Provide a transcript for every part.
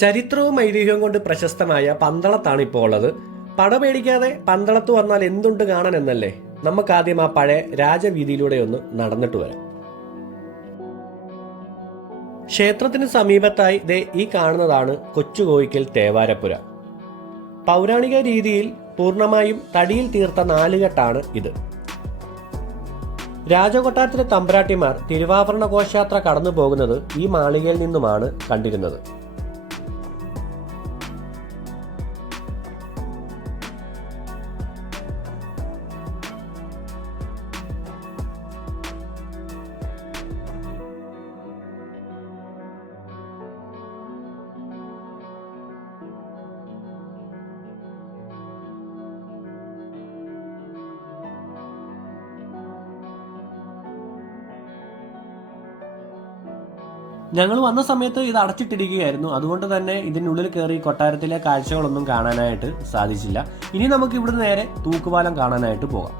ചരിത്രവും ഐതിഹ്യവും കൊണ്ട് പ്രശസ്തമായ പന്തളത്താണ് ഇപ്പോൾ ഉള്ളത്. പട പേടിക്കാതെ പന്തളത്ത് വന്നാൽ എന്തുണ്ട് കാണാൻ എന്നല്ലേ. നമുക്കാദ്യം ആ പഴയ രാജവീതിയിലൂടെ ഒന്ന് നടന്നിട്ട് വരാം. ക്ഷേത്രത്തിന് സമീപത്തായി ഈ കാണുന്നതാണ് കൊച്ചുകോയിക്കൽ തേവാരപ്പുര. പൗരാണിക രീതിയിൽ പൂർണ്ണമായും തടിയിൽ തീർത്ത നാലുകെട്ടാണ് ഇത്. രാജകൊട്ടാരത്തിലെ തമ്പ്രാട്ടിമാർ തിരുവാഭരണ ഘോഷയാത്ര കടന്നു പോകുന്നത് ഈ മാളികയിൽ നിന്നുമാണ് കണ്ടിരുന്നത്. ഞങ്ങൾ വന്ന സമയത്ത് ഇത് അടച്ചിട്ടിരിക്കുകയായിരുന്നു. അതുകൊണ്ട് തന്നെ ഇതിനുള്ളിൽ കയറി കൊട്ടാരത്തിലെ കാഴ്ചകളൊന്നും കാണാനായിട്ട് സാധിച്ചില്ല. ഇനി നമുക്ക് ഇവിടുന്ന് നേരെ തൂക്കുപാലം കാണാനായിട്ട് പോകാം.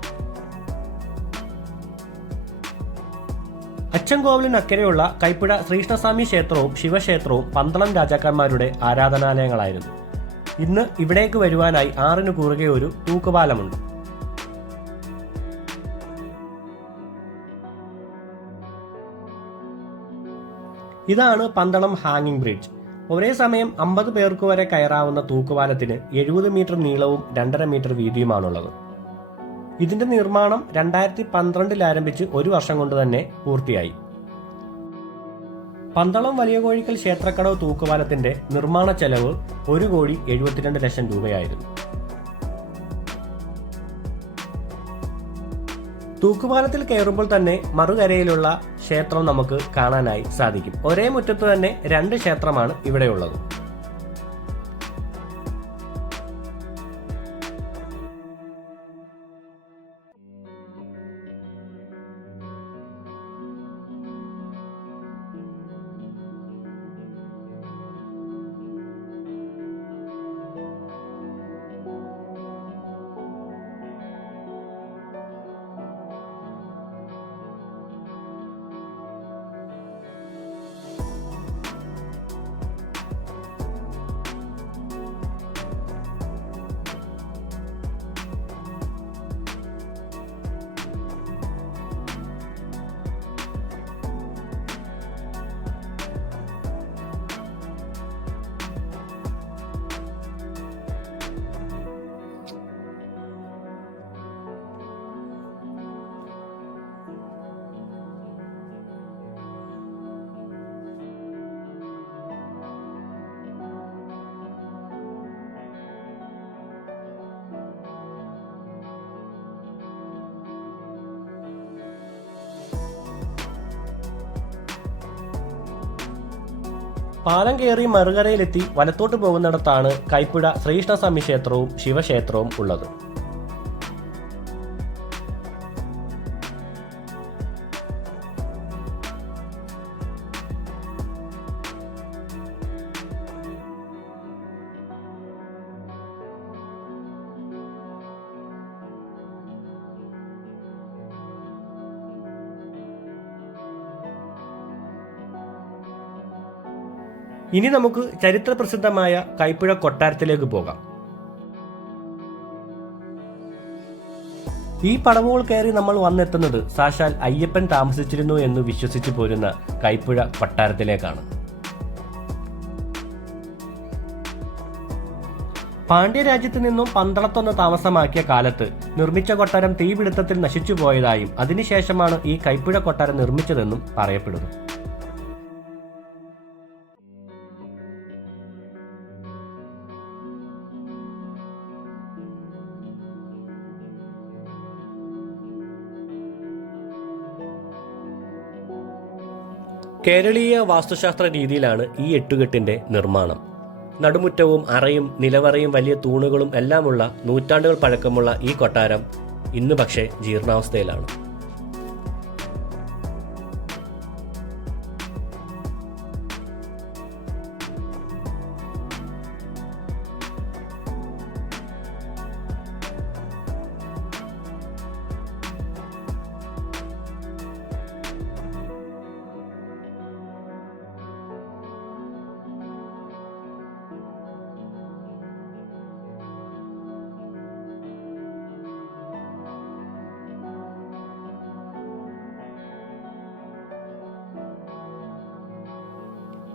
അച്ചൻകോവിലിനക്കരെയുള്ള കൈപ്പുഴ ശ്രീകൃഷ്ണസ്വാമി ക്ഷേത്രവും ശിവക്ഷേത്രവും പന്തളം രാജാക്കന്മാരുടെ ആരാധനാലയങ്ങളായിരുന്നു. ഇന്ന് ഇവിടേക്ക് വരുവാനായി 6 കുറുകെ ഒരു തൂക്കുപാലമുണ്ട്. ഇതാണ് പന്തളം ഹാങ്ങിങ് ബ്രിഡ്ജ്. ഒരേ സമയം 50 പേർക്ക് വരെ കയറാവുന്ന തൂക്കുപാലത്തിന് 70 മീറ്റർ നീളവും 2.5 മീറ്റർ വീതിയുമാണുള്ളത്. ഇതിന്റെ നിർമ്മാണം 2012 ആരംഭിച്ച് 1 വർഷം കൊണ്ട് തന്നെ പൂർത്തിയായി. പന്തളം വലിയ കോഴിക്കൽ ക്ഷേത്രക്കടവ് തൂക്കുപാലത്തിന്റെ നിർമ്മാണ ചെലവ് 1,72,00,000 രൂപയായിരുന്നു. തൂക്കുപാലത്തിൽ കയറുമ്പോൾ തന്നെ മറുകരയിലുള്ള ക്ഷേത്രം നമുക്ക് കാണാനായി സാധിക്കും. ഒരേ മുറ്റത്ത് തന്നെ 2 ക്ഷേത്രമാണ് ഇവിടെയുള്ളത്. പാലം കയറി മറുകരയിലെത്തി വലത്തോട്ട് പോകുന്നിടത്താണ് കൈപ്പുഴ ശ്രീകൃഷ്ണസ്വാമി ക്ഷേത്രവും ശിവക്ഷേത്രവും ഉള്ളത്. ഇനി നമുക്ക് ചരിത്രപ്രസിദ്ധമായ കൈപ്പുഴ കൊട്ടാരത്തിലേക്ക് പോകാം. ഈ പടവുകൾ കയറി നമ്മൾ വന്നെത്തുന്നത് സാക്ഷാൽ അയ്യപ്പൻ താമസിച്ചിരുന്നു എന്ന് വിശ്വസിച്ചു പോരുന്ന കൈപ്പുഴ കൊട്ടാരത്തിലേക്കാണ്. പാണ്ഡ്യരാജ്യത്തു നിന്നും പന്തളത്തൊന്ന് താമസമാക്കിയ കാലത്ത് നിർമ്മിച്ച കൊട്ടാരം തീപിടുത്തത്തിൽ നശിച്ചു പോയതായും അതിനുശേഷമാണ് ഈ കൈപ്പുഴ കൊട്ടാരം നിർമ്മിച്ചതെന്നും പറയപ്പെടുന്നു. കേരളീയ വാസ്തുശാസ്ത്ര രീതിയിലാണ് ഈ 8 നിർമ്മാണം. നടുമുറ്റവും അറയും നിലവറയും വലിയ തൂണുകളും എല്ലാമുള്ള നൂറ്റാണ്ടുകൾ പഴക്കമുള്ള ഈ കൊട്ടാരം ഇന്ന് പക്ഷേ ജീർണാവസ്ഥയിലാണ്.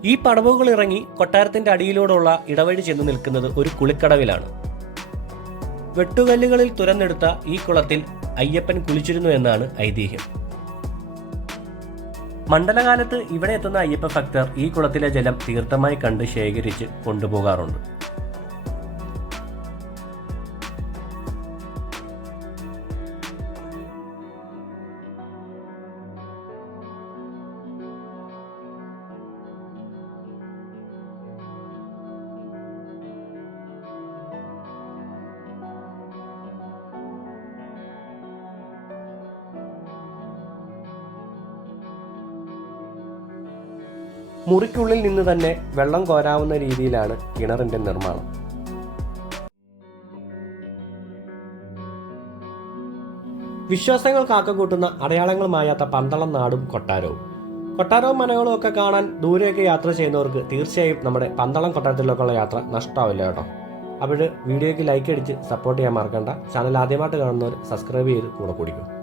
ഈ പടവുകൾ ഇറങ്ങി കൊട്ടാരത്തിന്റെ അടിയിലൂടെയുള്ള ഇടവഴി ചെന്ന് നിൽക്കുന്നത് ഒരു കുളിക്കടവിലാണ്. വെട്ടുകല്ലുകളിൽ തുരന്നെടുത്ത ഈ കുളത്തിൽ അയ്യപ്പൻ കുളിച്ചിരുന്നു എന്നാണ് ഐതിഹ്യം. മണ്ഡലകാലത്ത് ഇവിടെ എത്തുന്ന അയ്യപ്പ ഭക്തർ ഈ കുളത്തിലെ ജലം തീർത്ഥമായി കണ്ട് ശേഖരിച്ച് കൊണ്ടുപോകാറുണ്ട്. മുറിക്കുള്ളിൽ നിന്ന് തന്നെ വെള്ളം കോരാവുന്ന രീതിയിലാണ് കിണറിന്റെ നിർമ്മാണം. വിശ്വാസങ്ങൾ കാക്കക്കൂട്ടുന്ന അടയാളങ്ങൾ മായാത്ത പന്തളം നാടും കൊട്ടാരവും മനകളും ഒക്കെ കാണാൻ ദൂരെയൊക്കെ യാത്ര ചെയ്യുന്നവർക്ക് തീർച്ചയായും നമ്മുടെ പന്തളം കൊട്ടാരത്തിലേക്കുള്ള യാത്ര നഷ്ടമാവില്ല കേട്ടോ. അപ്പോൾ വീഡിയോയ്ക്ക് ലൈക്ക് അടിച്ച് സപ്പോർട്ട് ചെയ്യാൻ മറക്കണ്ട. ചാനൽ ആദ്യമായിട്ട് കാണുന്നവർ സബ്സ്ക്രൈബ് ചെയ്ത് കൂടെ കൂടിക്കും.